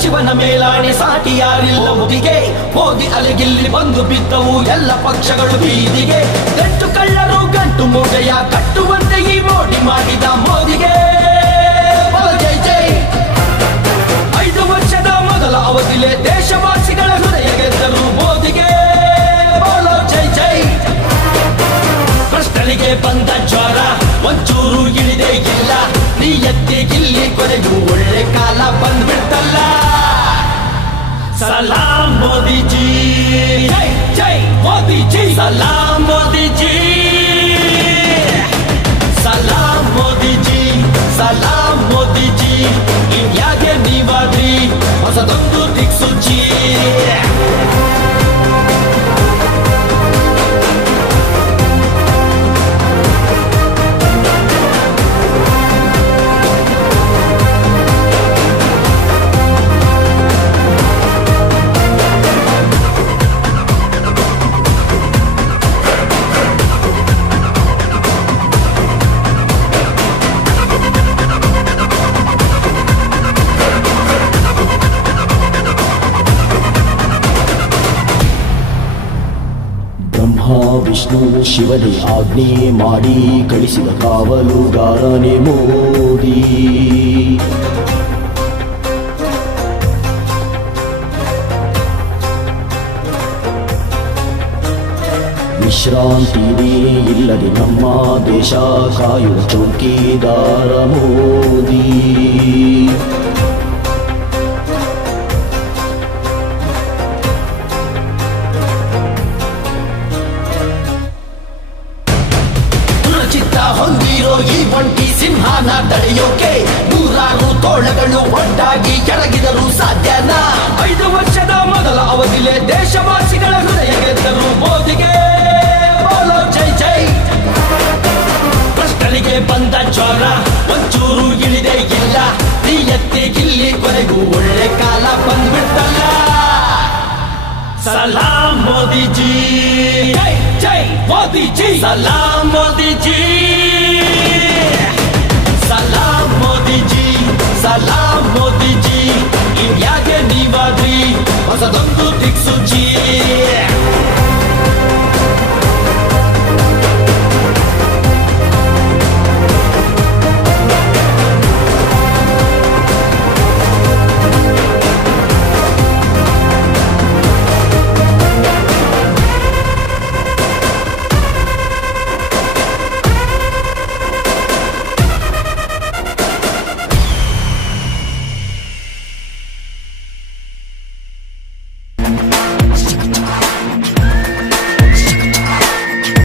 ಶಿವನ ಮೇಲಾಣೆ ಸಾಟಿ ಯಾರಿಲ್ಲ ಮುದಿಗೆ ಹೋಗಿ ಅಲೆಗಿಲ್ಲಿ ಬಂದು ಬಿದ್ದವು ಎಲ್ಲ ಪಕ್ಷಗಳು ಬೀದಿಗೆ. ಗಂಟು ಕಳ್ಳರು, ಗಂಟು ಮೋಜಯ ಕಟ್ಟುವಂತೆ ಈ ಮೋಡಿ ಮಾಡಿದ ಮೋದಿಗೆ. ಜೈ ಜೈ. ಐದು ವರ್ಷದ ಮೊದಲ ಅವಧಿಲೆ ದೇಶವಾಸಿಗಳ ಹೃದಯ ಗೆದ್ದರು ಮೋದಿಗೆ. ಜೈ ಜೈ. ಪ್ರಶ್ನೆಗೆ ಬಂದ ಜ್ವರ, ಒಂಚೂರು ಇಳಿದೇ ಇಲ್ಲ. ಎತ್ತಿ ಇಲ್ಲಿ ಕೊನೆಗೂ ಮೋದಿಜಿ ಸಲಾಂ ಮೋದಿಜಿ ಸಲಾಂ ಮೋದಿಜಿ ಸಲಾಂ ಮೋದಿಜಿ ಇಂಡಿಯಾಗೆ ನೀವಾದ್ರಿ ಹೊಸದೊಂದು ದಿಕ್ಸೂಚಿ ವಿಷ್ಣು ಶಿವನೇ ಆಜ್ಞೆ ಮಾಡಿ ಕಳಿಸಿದ ಕಾವಲುಗಾರನೇ ಮೋದಿ. ವಿಶ್ರಾಂತಿನೇ ಇಲ್ಲದೆ ನಮ್ಮ ದೇಶ ಕಾಯುವ ಚೌಕಿದಾರ ಮೋದಿ. ತಡೆಯೋಕೆ ನೂರಾರು ತೋಳಗಳು ಒಟ್ಟಾಗಿ ಕೆಳಗಿದರು ಸಾಧ್ಯನಾ? ಐದು ವರ್ಷದ ಮೊದಲ ಅವಧಿಲೆ ದೇಶವಾಸಿಗಳ ಹೃದಯ ಗೆದ್ದರು ಮೋದಿಗೆ ಜೈ ಜೈ. ಪ್ರಶ್ನೆಗೆ ಬಂದ ಜ್ವರ ಒಂಚೂರು ಇಳಿದೆ ಇಲ್ಲ. ಎತ್ತಿ ಇಲ್ಲಿ ಕೊನೆಗೂ ಒಳ್ಳೆ ಕಾಲ ಬಂದ್ಬಿಡ್ತಲ್ಲ. ಸಲಾಂ ಮೋದಿ ಜೈ ಜೈ ಮೋದಿ ಜೀ ಸಲಾಂ ಮೋದಿಜಿ. ಸಲಾಂ